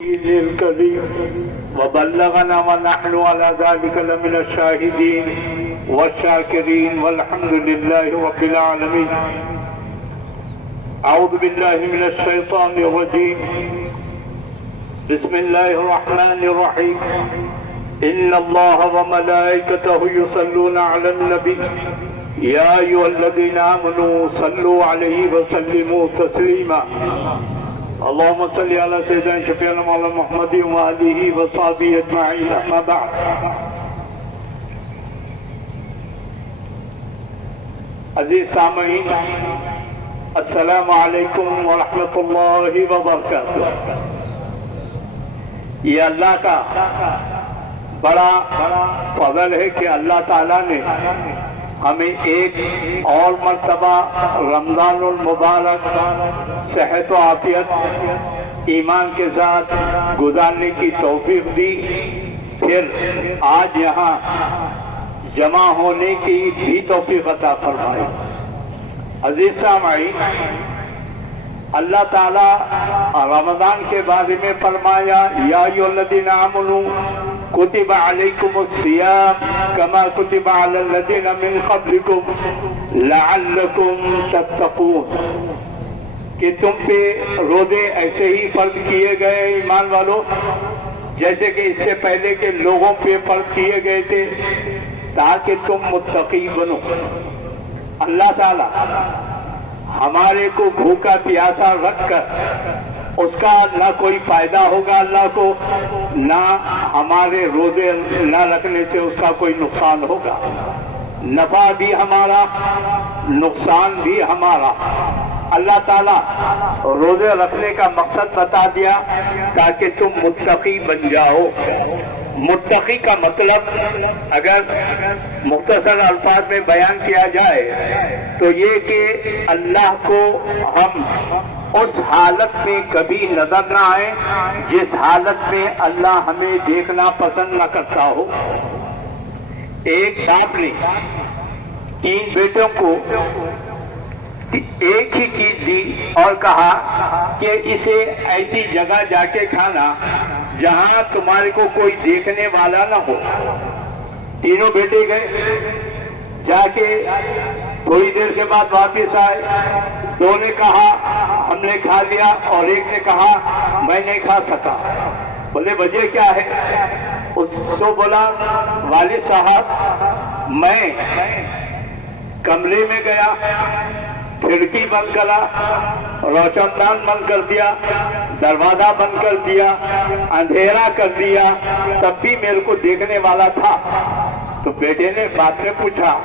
الكريم وبلغنا ونحن على ذلك لمن الشاهدين والشاكرين والحمد لله رب العالمين. أعوذ بالله من الشيطان الرجيم. بسم الله الرحمن الرحيم. إن الله وملائكته يصلون على النبي يا أيها الذين آمنوا صلوا عليه وسلموا تسليما. اللهم صل على سيدنا شفيعنا مولانا محمد وآله وصحبه أجمعين. أما بعد. عزیز سامعین، السلام علیکم ورحمۃ اللہ وبرکاتہ. یہ اللہ کا بڑا فضل ہے کہ اللہ تعالیٰ نے ہمیں ایک اور مرتبہ رمضان المبارک صحت و عافیت ایمان کے ساتھ گزارنے کی توفیق دی. پھر آج یہاں جمع ہونے کی بھی توفیق عطا فرمائی. عزیز سامعین، اللہ تعالیٰ رمضان کے بارے میں فرمایا یا ایھا الذین آمنوا کتب علیکم الصیام کما کتب علی الذین من قبلکم لعلکم تتقون، کہ تم پہ روزے ایسے ہی فرض کیے گئے ایمان والو جیسے کہ اس سے پہلے کے لوگوں پہ فرض کیے گئے تھے تاکہ تم متقی بنو. اللہ تعالیٰ ہمارے کو بھوکا پیاسا رکھ کر اس کا نہ کوئی فائدہ ہوگا اللہ کو، نہ ہمارے روزے نہ رکھنے سے اس کا کوئی نقصان ہوگا. نفع بھی ہمارا، نقصان بھی ہمارا. اللہ تعالیٰ روزے رکھنے کا مقصد بتا دیا تاکہ تم متقی بن جاؤ. متقی کا مطلب اگر مختصر الفاظ میں بیان کیا جائے تو یہ کہ اللہ کو ہم اس حالت میں کبھی نظر نہ آئے جس حالت میں اللہ ہمیں دیکھنا پسند نہ کرتا ہو. ایک باپ نے 3 بیٹوں کو ایک ہی چیز دی اور کہا کہ اسے ایسی جگہ جا کے کھانا جہاں تمہارے کو کوئی دیکھنے والا نہ ہو. تینوں بیٹے گئے، جا کے تھوڑی دیر کے بعد واپس آئے. 2 نے کہا ہم نے کھا لیا اور ایک نے کہا میں نہیں کھا سکا. بولے وجہ کیا ہے؟ اس کو بولا والد صاحب میں کمرے میں گیا، کھڑکی بند کرا، روشن دان بند کر دیا، دروازہ بند کر دیا، اندھیرا کر دیا، تب بھی میرے کو دیکھنے والا تھا. تو بیٹے نے بعد میں پوچھا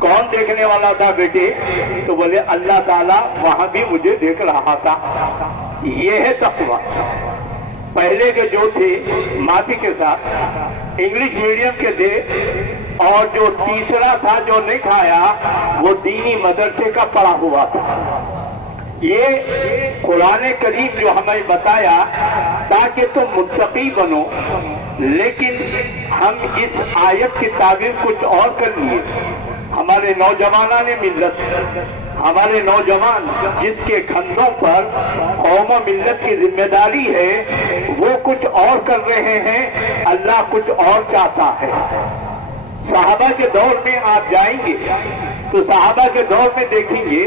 کون دیکھنے والا تھا بیٹے؟ تو بولے اللہ تعالیٰ وہاں بھی مجھے دیکھ رہا تھا. یہ ہے تقویٰ. پہلے کے جو تھے معافی کے ساتھ انگلش میڈیم کے تھے، اور جو تیسرا تھا جو نہیں کھایا وہ دینی مدرسے کا پڑھا ہوا تھا. یہ قرآن کریم جو ہمیں بتایا تاکہ تم متقی بنو، لیکن ہم اس آیت کی تعبیر کچھ اور کر لیے. ہمارے نوجوانوں نے ملت، ہمارے نوجوان جس کے کندھوں پر قوم و ملت کی ذمہ داری ہے وہ کچھ اور کر رہے ہیں، اللہ کچھ اور چاہتا ہے. صحابہ کے دور میں آپ جائیں گے تو صحابہ کے دور میں دیکھیں گے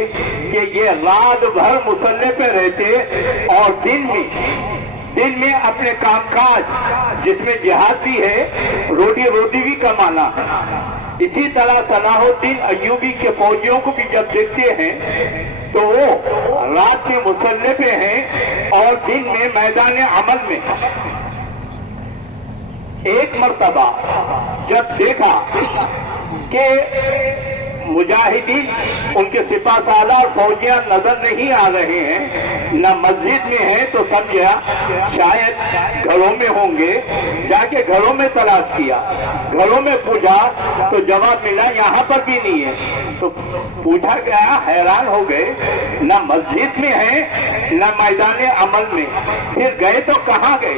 کہ یہ رات بھر مصلی پہ رہتے اور دن میں اپنے کام کاج جس میں جہاد بھی ہے، روٹی بھی کمانا ہے. اسی طرح صلاح الدین ایوبی کے فوجیوں کو بھی جب دیکھتے ہیں تو وہ رات میں مصلی پہ ہیں اور دن میں میدان عمل میں. ایک مرتبہ جب دیکھا کہ مجاہدین ان کے سپاہ سالار اور فوجیاں نظر نہیں آ رہے ہیں، نہ مسجد میں ہیں، تو سمجھا شاید گھروں میں ہوں گے. جا کے گھروں میں تلاش کیا، گھروں میں پوچھا تو جواب ملا یہاں پر بھی نہیں ہے. تو پوچھا گیا، حیران ہو گئے، نہ مسجد میں ہیں نہ میدان عمل میں. پھر گئے تو کہاں گئے؟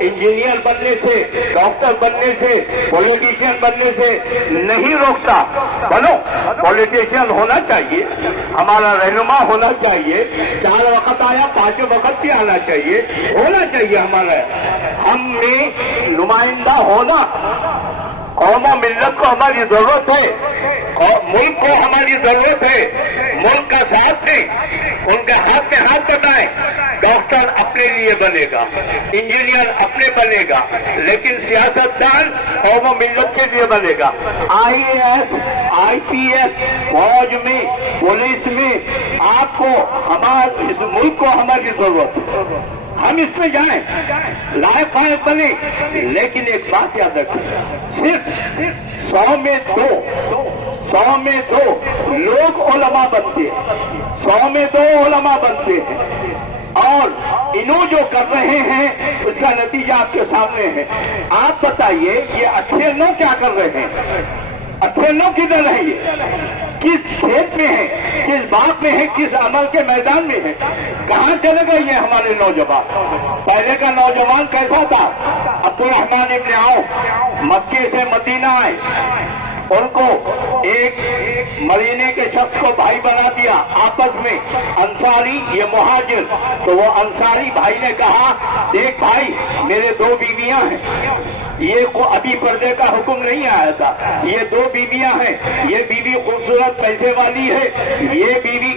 انجینئر بننے سے، ڈاکٹر بننے سے، پولیٹیشین بننے سے نہیں روکتا۔ بنو، پولیٹیشین ہونا چاہیے، ہمارا رہنما ہونا چاہیے، 4 وقت آیا 5 وقت بھی آنا چاہیے، ہونا چاہیے ہمارا، ہم میں نمائندہ ہونا۔ قوم و ملت کو ہماری ضرورت ہے، اور ملک کو ہماری ضرورت ہے، ملک کا ساتھ دیں، ان کے ہاتھ میں ہاتھ بٹائیں۔ ڈاکٹر اپنے لیے بنے گا، انجینئر اپنے بنے گا، لیکن سیاستدان قوم و ملت کے لیے بنے گا۔ IAS IPS فوج میں، پولیس میں آپ کو، اس ملک کو ہماری ضرورت ہے، ہم اس میں جائیں، لائق فائق بنے، لیکن ایک بات یاد رکھیں، صرف 100 میں 2 لوگ علماء بنتے ہیں، 100 میں 2 علماء بنتے ہیں، اور انہوں جو کر رہے ہیں اس کا نتیجہ آپ کے سامنے ہے۔ آپ بتائیے یہ اچھے لوگ کیا کر رہے ہیں؟ اچھے لوگ کدھر ہیں؟ یہ کس کھیت میں ہیں، کس باغ میں ہیں، کس عمل کے میدان میں ہیں؟ کہاں چلے گئے یہ ہمارے نوجوان؟ پہلے کا نوجوان کیسا تھا؟ عبدالرحمن ابن عوف مکے سے مدینہ آئے، ان کو ایک مدینے کے شخص کو بھائی بنا دیا، آپس میں انصاری یہ مہاجر، تو وہ انصاری بھائی نے کہا دیکھ بھائی میرے 2 بیویاں ہیں، یہ کو ابھی پردے کا حکم نہیں آیا تھا، یہ 2 بیویاں ہیں، یہ بیوی خوبصورت پیسے والی ہے، یہ بیوی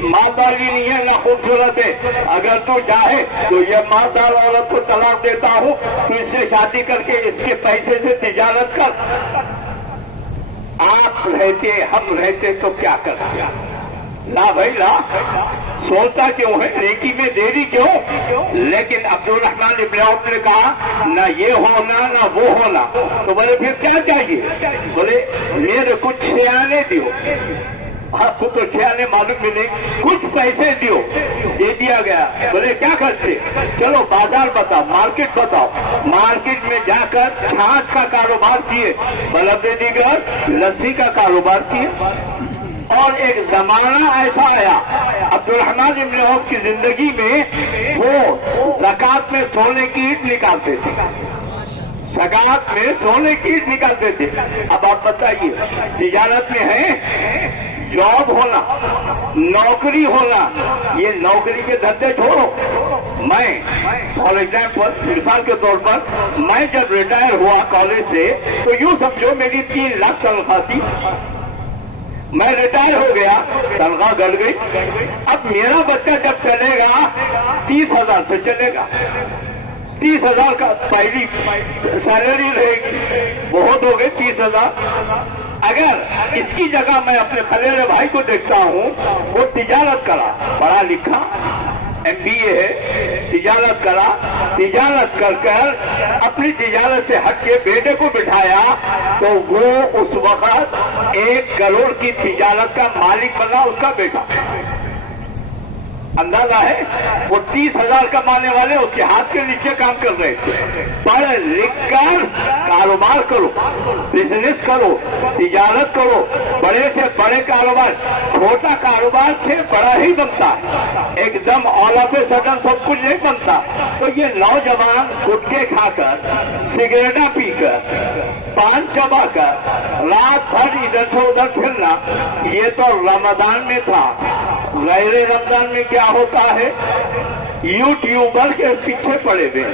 مالداری نہیں ہے نہ خوبصورت ہے، اگر تو چاہے تو یہ مالدار عورت کو طلاق دیتا ہوں، تو اس سے شادی کر کے اس کے پیسے سے تجارت کر۔ آپ رہتے ہم رہتے تو کیا کرتے؟ لا بھائی لا، سوچتا کیوں ہے، نیکی میں دیری کیوں؟ لیکن عبدالرحمن ابن عوف نے کہا نہ یہ ہونا نہ وہ ہونا، تو بولے پھر کیا چاہیے؟ بولے میرے کچھ سیانے دیو، آپ کو تو سیانے معلوم بھی نہیں، کچھ پیسے دیو، دے دیا گیا۔ بولے کیا کرتے؟ چلو بازار بتاؤ، مارکیٹ بتاؤ، مارکیٹ میں جا کر چھاچھ کا کاروبار کیے، بلب دیگر لسی کا کاروبار کیے۔ اور ایک زمانہ ایسا آیا عبدالرحمن ابن عوف کی زندگی میں، وہ زکوٰۃ میں سونے کی اینٹ نکالتے تھے، زکوٰۃ میں سونے کی اینٹ نکالتے تھے۔ اب آپ بتائیے تجارت میں ہے جاب ہونا، نوکری ہونا، یہ نوکری کے دھندے چھوڑو۔ میں فار ایگزامپل، مثال کے طور پر، میں جب ریٹائر ہوا کالج سے تو یوں سمجھو میری 3 لاکھ تنخواہ تھی، میں ریٹائر ہو گیا، تنخواہ گڑ گئی، اب میرا بچہ جب چلے گا 30,000 سے چلے گا، 30,000 کا پہلی سیلری رہے گی، بہت ہو گئے 30,000۔ اگر اس کی جگہ میں اپنے خلیل بھائی کو دیکھتا ہوں، وہ تجارت کرا، پڑھا لکھا، MBA ہے، تجارت کرا، تجارت کر کر اپنی تجارت سے ہٹ کے بیٹے کو بٹھایا، تو وہ اس وقت 1 کروڑ کی تجارت کا مالک بنا، اس کا بیٹا۔ اندازہ ہے وہ 30,000 کمانے والے اس کے ہاتھ کے نیچے کام کر رہے تھے۔ پڑھ لکھ کر کاروبار کرو، بزنس کرو، تجارت کرو، بڑے سے بڑے کاروبار، چھوٹا کاروبار سے بڑا ہی بنتا ہے، ایک دم اولا پہ سڈن سب کچھ نہیں بنتا۔ تو یہ نوجوان گٹکے کھا کر، سگریٹیں پی کر، پان چبا کر رات بھر ادھر سے ادھر پھرنا، یہ تو رمضان میں تھا۔ غیر رمضان میں کیا ہوتا ہے؟ یوٹیوبر کے پیچھے پڑے ہوئے،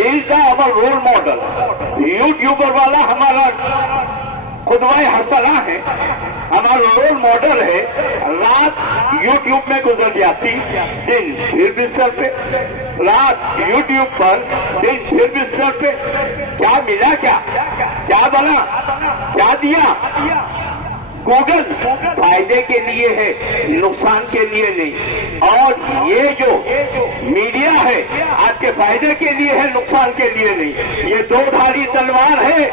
از آور رول ماڈل۔ یوٹیوبر والا ہمارا قدوہ حسنہ ہے، ہمارا رول ماڈل ہے۔ رات یوٹیوب میں گزر جاتی، دن پھر بستر پہ، رات یوٹیوب پر، دن پھر بستر پہ۔ کیا ملا؟ کیا بنا؟ کیا دیا؟ گوگل فائدے کے لیے ہے، نقصان کے لیے نہیں۔ اور یہ جو میڈیا ہے آپ کے فائدے کے لیے ہے، نقصان کے لیے نہیں۔ یہ 2 دھاری تلوار ہے،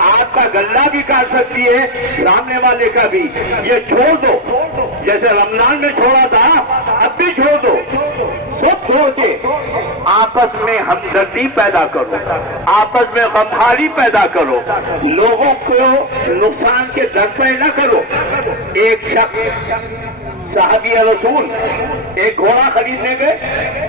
آپ کا گلہ بھی کاٹ سکتی ہے، سامنے والے کا بھی۔ یہ چھوڑ دو، جیسے رمضان میں چھوڑا تھا، اب بھی چھوڑ دو، سب چھوڑ کے آپس میں ہمدردی پیدا کرو، آپس میں غمخواری پیدا کرو، لوگوں کو نقصان کے درپے نہ کرو۔ ایک شخص صحابی رسول ایک گھوڑا خریدنے گئے،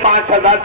5,000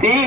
3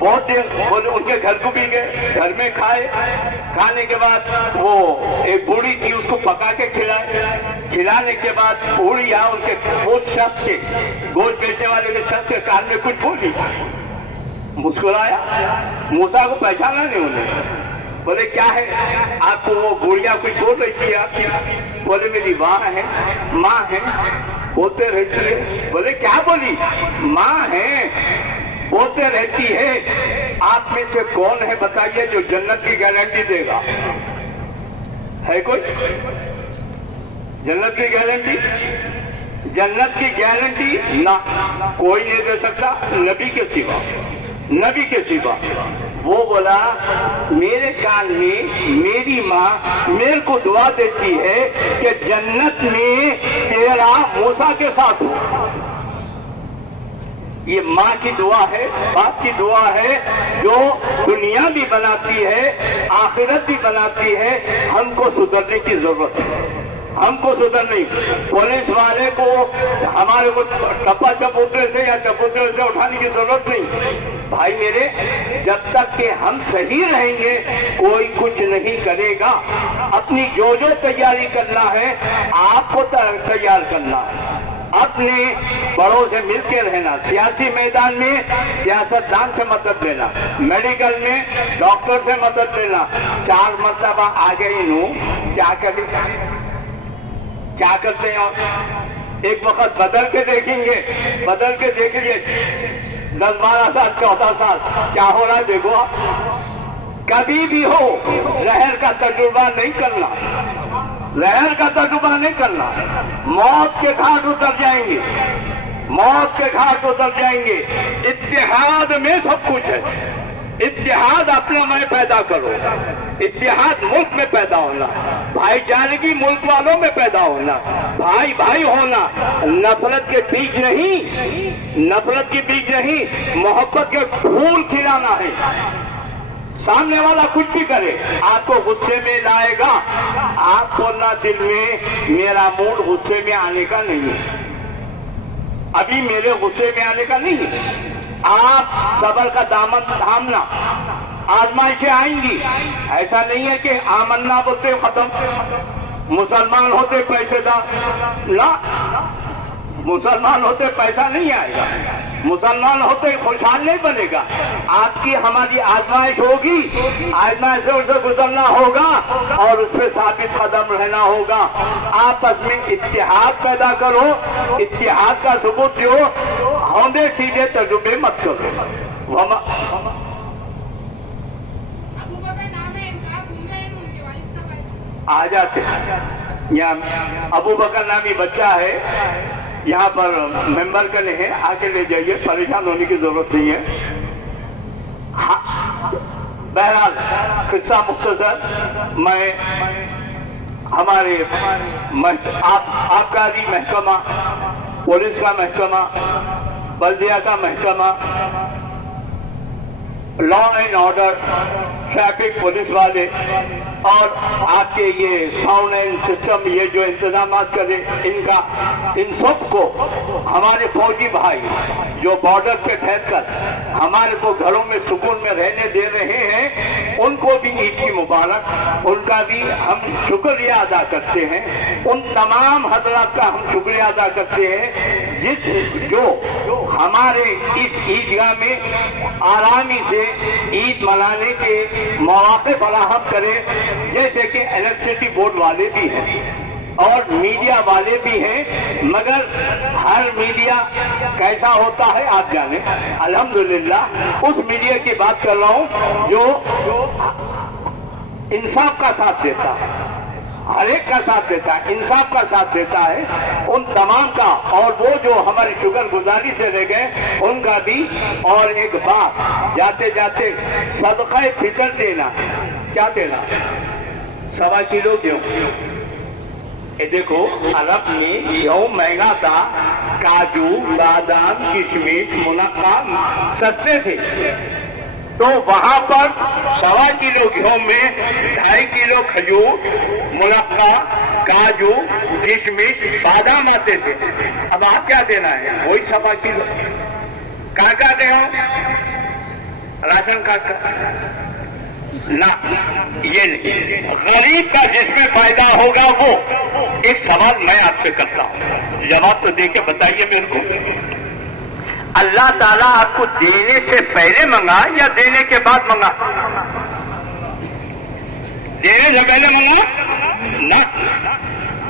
بہت دیر بولے ان کے گھر کو بھی گئے، گھر میں کھائے، کھانے کے بعد وہ ایک بوڑھی تھی اس کو پکا کے کھلائے، کھلانے کے بعد بوڑھی ان کے وہ شخص کے گوشت بیچنے والے کے شخص کے کان میں کچھ بولی، مسکرایا، موسیٰ کو پہچانا نہیں انہیں، بولے کیا ہے آپ کو؟ وہ بوڑھیا کچھ بول رہی تھی آپ کی، بولے میری ماں ہے بولتے رہتی ہے، بولے کیا بولی؟ ماں ہے بولتے رہتی ہے، آپ میں سے کون ہے بتائیے جو جنت کی گارنٹی دے گا؟ ہے کوئی جنت کی گارنٹی؟ جنت کی گارنٹی نہ کوئی نہیں دے سکتا نبی کے سوا، نبی کے سوا۔ وہ بولا میرے کان میں میری ماں میرے کو دعا دیتی ہے کہ جنت میں تیرا موسیٰ کے ساتھ ہو۔ یہ ماں کی دعا ہے، باپ کی دعا ہے، جو دنیا بھی بناتی ہے آخرت بھی بناتی ہے۔ ہم کو سدھرنے کی ضرورت ہے، ہم کو سدھرنے، پولیس والے کو ہمارے کو ٹپا چپوترے سے یا چپوترے سے اٹھانے کی ضرورت نہیں۔ بھائی میرے، جب تک کہ ہم صحیح رہیں گے کوئی کچھ نہیں کرے گا۔ اپنی جو تیاری کرنا ہے آپ کو تیار کرنا ہے، اپنے بڑوں سے مل کے رہنا، سیاسی میدان میں سیاست دان سے مدد لینا، میڈیکل میں ڈاکٹر سے مدد لینا۔ 4 مرتبہ آگے ہوں کیا کرتے ہیں؟ ایک وقت بدل کے دیکھیں گے، بدل کے دیکھیے 10 12 سال 14 سال کیا ہو رہا ہے دیکھو آپ۔ کبھی بھی ہو زہر کا تجربہ نہیں کرنا، زہر کا تجربہ نہیں کرنا، موت کے گھاٹ اتر جائیں گے، موت کے گھاٹ اتر جائیں گے۔ اتحاد میں سب کچھ ہے، اتحاد اپنا میں پیدا کرو، اتحاد ملک میں پیدا ہونا، بھائی چارگی ملک والوں میں پیدا ہونا، بھائی بھائی ہونا، نفرت کے بیج نہیں، نفرت کے بیج نہیں، محبت کے پھول کھلانا ہے۔ سامنے والا کچھ بھی کرے آپ کو غصے میں لائے گا، آپ بولنا دل میں میرا موڈ غصے میں آنے کا نہیں ہے، ابھی میرے غصے میں آنے کا نہیں ہے۔ آپ صبر کا دامن تھامنا، آزمائشیں آئیں گی، ایسا نہیں ہے کہ آمنا بولتے ختم، مسلمان ہوتے پیسے دار، نہ، مسلمان ہوتے پیسہ نہیں آئے گا، مسلمان ہوتے خوشحال نہیں بنے گا۔ آپ کی ہماری آزمائش ہوگی، آزمائش سے اسے گزرنا ہوگا اور اس پہ ثابت قدم رہنا ہوگا۔ آپس میں اتحاد پیدا کرو، اتحاد کا ثبوت دو، ہوندے سیدھے تجربے مت کرو۔ آ جاتے یہاں ابو بکر نامی بچہ ہے، یہاں پر ممبر کا نہیں ہے، آ کے لے جائیے، پریشان ہونے کی ضرورت نہیں ہے۔ بہرحال قصہ مختصر، میں ہمارے آبکاری محکمہ، پولیس کا محکمہ، بلدیہ کا محکمہ، law and order, traffic police والے اور آپ کے یہ ساؤنڈ اینڈ سسٹم، یہ جو انتظامات کرے ان سب کو ہمارے فوجی بھائی جو بارڈر پہ ٹھہر کر ہمارے کو گھروں میں سکون میں رہنے دے رہے ہیں، ان کو بھی عید کی مبارک، ان کا بھی ہم شکریہ ادا کرتے ہیں، ان تمام حضرات کا ہم شکریہ ادا کرتے ہیں جو ہمارے اس عیدگاہ میں آرامی سے عید منانے کے مواقع فراہم کرے، جیسے کہ الیکٹریسٹی بورڈ والے بھی ہیں اور میڈیا والے بھی ہیں، مگر ہر میڈیا کیسا ہوتا ہے آپ جانیں۔ الحمدللہ اس میڈیا کی بات کر رہا ہوں جو انصاف کا ساتھ دیتا ہے، ہر ایک کا ساتھ دیتا ہے، انصاف کا ساتھ دیتا ہے، ان تمام کا، اور وہ جو ہماری شکر گزاری سے رہ گئے ان کا بھی۔ اور ایک بات جاتے جاتے صدقہ فطر دینا، کیا دینا؟ 1.25 کلو گیہوں۔ یہ دیکھو عرب میں گیہوں مہنگا تھا، کاجو، بادام، کشمش، منقع سستے تھے، تو وہاں پر 1.25 کلو گیہوں میں 2.5 کلو کھجور، منقع، کاجو، کشمش، بادام آتے تھے۔ اب آپ کیا دینا ہے؟ وہی 1.25 کلو۔ کیا دے ہوں؟ راشن کارڈ کا نہ، یہ نہیں، غریب کا جس میں فائدہ ہوگا وہ۔ ایک سوال میں آپ سے کرتا ہوں، جواب تو دے کے بتائیے میرے کو، اللہ تعالیٰ آپ کو دینے سے پہلے منگا یا دینے کے بعد منگا؟ دینے سے پہلے منگا نہ،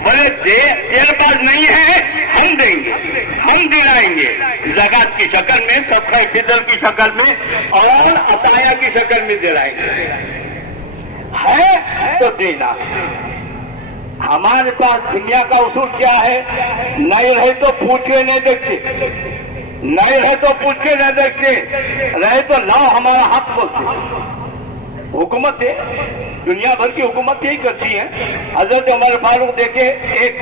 بولے تیرے پاس نہیں ہے ہم دیں گے، ہم دلائیں گے، زکات کی شکل میں، صدقہ فطر کی شکل میں اور عطیہ کی شکل میں دلائیں گے، ہے تو دینا۔ ہمارے پاس دنیا کا اصول کیا ہے؟ نہیں رہے تو پوچھ کے نہیں دیکھتے، نہیں رہے تو پوچھ کے نہیں دیکھتے، رہے تو لاؤ ہمارا حق بولتے۔ حکومت ہے، دنیا بھر کی حکومت یہی کرتی ہے۔ حضرت عمر فاروق دیکھے ایک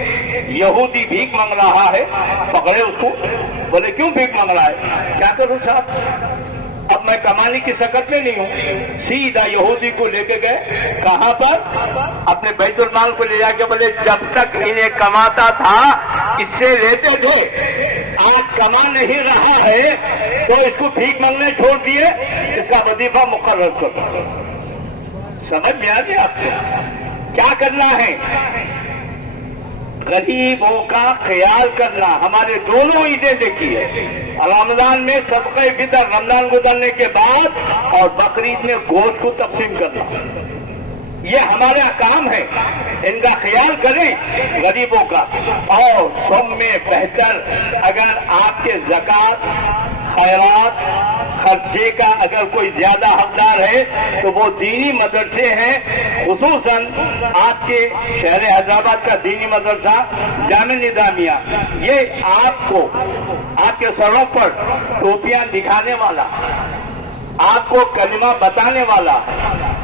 یہودی بھیک مانگ رہا ہے، پکڑے اس کو، بولے کیوں بھیک مانگ رہا ہے؟ کیا کروں صاحب، اب میں کمانے کی سکت میں نہیں ہوں۔ سیدھا یہودی کو لے کے گئے، کہاں پر؟ اپنے بیت المال کو لے جا کے بولے جب تک انہیں کماتا تھا اس سے لیتے تھے، آج کما نہیں رہا ہے تو اس کو بھیک مانگنے چھوڑ دیے، اس کا وظیفہ مقرر کرو۔ سمجھ میں آ گیا آپ کو کیا کرنا ہے؟ غریبوں کا خیال کرنا۔ ہمارے دونوں عیدیں دیکھیے، رمضان میں صدقہ فطر رمضان گزرنے کے بعد اور بقرعید میں گوشت کو تقسیم کرنا، یہ ہمارا کام ہے، ان کا خیال کریں غریبوں کا۔ اور سب میں بہتر اگر آپ کے زکات خیرات خرچے کا اگر کوئی زیادہ حقدار ہے تو وہ دینی مدرسے ہیں، خصوصاً آپ کے شہر حیدرآباد کا دینی مدرسہ جامع نظامیہ، یہ آپ کو آپ کے سروں پر ٹوپیاں دکھانے والا، آپ کو کلمہ بتانے والا،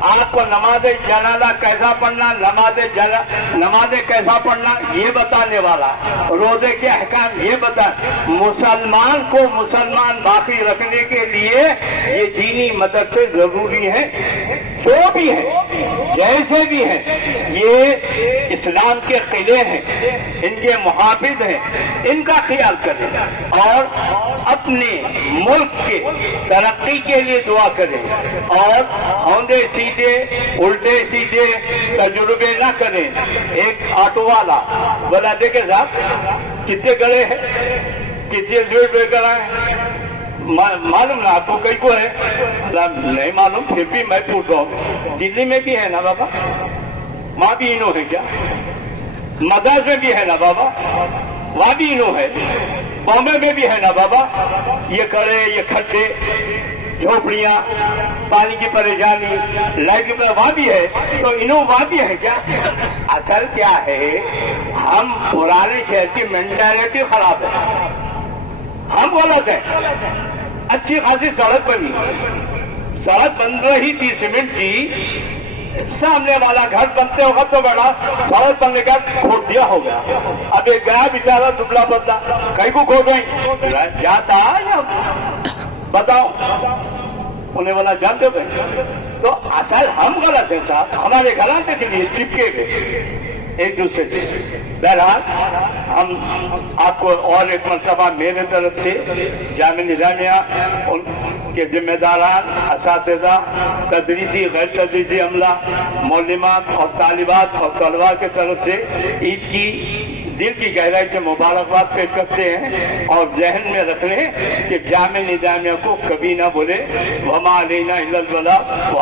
آپ کو نماز جنازہ کیسا پڑھنا، نماز کیسا پڑھنا یہ بتانے والا، روزے کے احکام یہ بتا۔ مسلمان کو مسلمان باقی رکھنے کے لیے یہ دینی مدرسے ضروری ہیں، جو بھی ہیں جیسے بھی ہیں، یہ اسلام کے قلعے ہیں، ان کے محافظ ہیں، ان کا خیال کریں اور اپنے ملک کے ترقی کے لیے دعا کریں، اور ہوندے سیدھے الٹے سیدھے تجربے نہ کریں۔ ایک آٹو والا بولا دیکھے صاحب کتنے گڑے ہیں، کتنے ریٹ لے کر آئے، معلوم نا آپ کو کئی کو ہے؟ نہیں معلوم، پھر بھی میں پوچھ رہا ہوں، دلی میں بھی ہے نا بابا؟ وہاں بھی انہوں ہے کیا؟ مدرسے میں بھی ہے نا بابا؟ وہاں بھی انہوں ہے، بامبے میں بھی ہے نا بابا؟ یہ کڑے، یہ کھڈے، جھوپڑیاں، پانی کی پریشانی، لائٹ کی وہاں بھی ہے، تو انہوں وہاں بھی ہے کیا؟ اصل کیا ہے، ہم پرانے شہر کی مینٹالٹی خراب ہے، ہم غلط ہیں۔ اچھی خاصی سڑک بنی، سڑک بن رہی تھی سیمنٹ کی، سامنے والا گھر بنتے ہوگا تو بڑا، سڑک بننے کا کھوٹ دیا ہو گیا، اب ایک گیا بیچارہ دبلا بنتا، کئی کو کھو گئی جاتا یا بتاؤ، انہیں والا جانتے ہوئے۔ تو اصل ہم غلط ہیں صاحب، ہمارے غلطے کے لیے چپکے گئے ایک دوسرے سے۔ بہرحال ہم آپ کو اور ایک مرتبہ میرے طرف سے جامع نظامیہ، ان کے ذمہ داران، اساتذہ، تدریسی غیر تدریسی عملہ، معلمات اور طالبات اور طلباء کے طرف سے عید کی دل کی گہرائی سے مبارکباد پیش کرتے ہیں، اور ذہن میں رکھ لیں کہ جامع نظامیہ کو کبھی نہ بولے وما علینا الا البلاغ۔